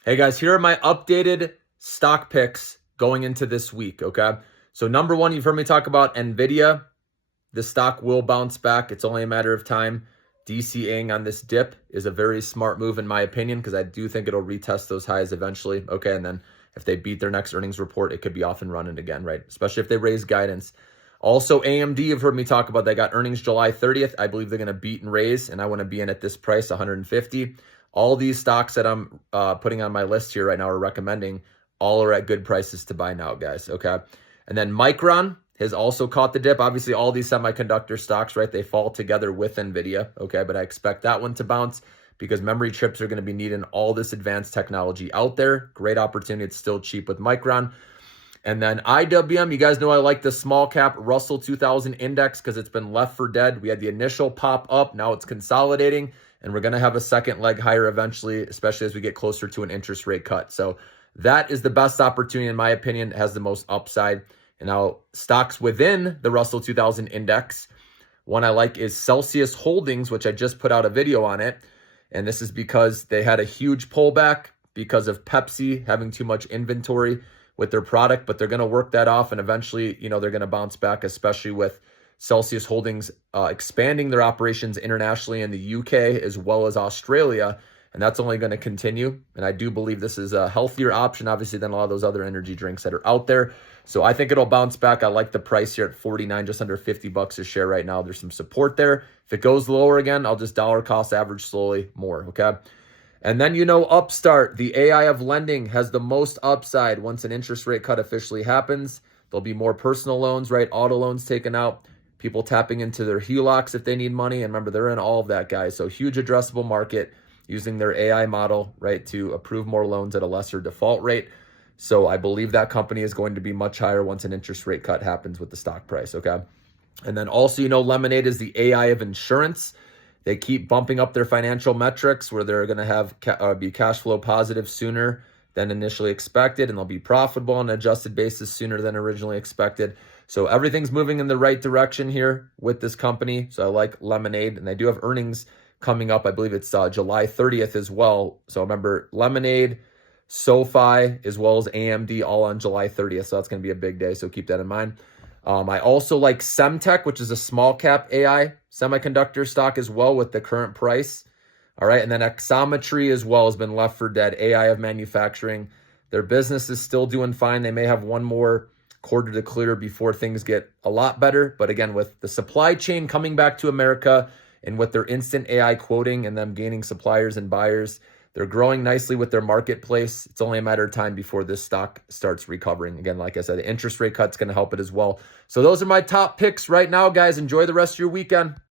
Hey guys, here are my updated stock picks going into this week, okay? So number one, you've heard me talk about Nvidia. The stock will bounce back. It's only a matter of time. DCAing on this dip is a very smart move in my opinion because I do think it'll retest those highs eventually, okay? And then if they beat their next earnings report, it could be off and running again, right? Especially if they raise guidance. Also, AMD, you've heard me talk about, they got earnings July 30th. I believe they're going to beat and raise, and I want to be in at this price, 150. All these stocks that I'm putting on my list here right now or recommending, all are at good prices to buy now, guys, okay? And then Micron has also caught the dip. Obviously, all these semiconductor stocks, right, they fall together with NVIDIA, okay? But I expect that one to bounce because memory chips are going to be needing all this advanced technology out there. Great opportunity. It's still cheap with Micron. And then IWM, you guys know I like the small cap Russell 2000 index because it's been left for dead. We had the initial pop up. Now it's consolidating, and we're going to have a second leg higher eventually, especially as we get closer to an interest rate cut. So that is the best opportunity, in my opinion. It has the most upside. And now stocks within the Russell 2000 index, one I like is Celsius Holdings, which I just put out a video on it. And this is because they had a huge pullback because of Pepsi having too much inventory with their product, but they're going to work that off, and eventually, they're going to bounce back, especially with Celsius Holdings expanding their operations internationally in the UK as well as Australia, and that's only going to continue. And I do believe this is a healthier option, obviously, than a lot of those other energy drinks that are out there. So I think it'll bounce back. I like the price here at 49, just under $50 a share right now. There's some support there. If it goes lower again, I'll just dollar cost average slowly more, okay? And then, Upstart, the AI of lending, has the most upside once an interest rate cut officially happens. There'll be more personal loans, right? Auto loans taken out, people tapping into their HELOCs if they need money. And remember, they're in all of that, guys. So huge addressable market using their AI model, right, to approve more loans at a lesser default rate. So I believe that company is going to be much higher once an interest rate cut happens with the stock price, okay? And then also, Lemonade is the AI of insurance. They keep bumping up their financial metrics where they're going to have be cash flow positive sooner than initially expected, and they'll be profitable on an adjusted basis sooner than originally expected. So everything's moving in the right direction here with this company. So I like Lemonade, and they do have earnings coming up. I believe it's July 30th as well. So remember, Lemonade, SoFi, as well as AMD, all on July 30th. So that's going to be a big day. So keep that in mind. I also like Semtech, which is a small cap AI semiconductor stock as well with the current price. All right. And then Xometry as well has been left for dead. AI of manufacturing. Their business is still doing fine. They may have one more quarter to clear before things get a lot better. But again, with the supply chain coming back to America and with their instant AI quoting and them gaining suppliers and buyers, they're growing nicely with their marketplace. It's only a matter of time before this stock starts recovering. Again, like I said, the interest rate cut's going to help it as well. So those are my top picks right now, guys. Enjoy the rest of your weekend.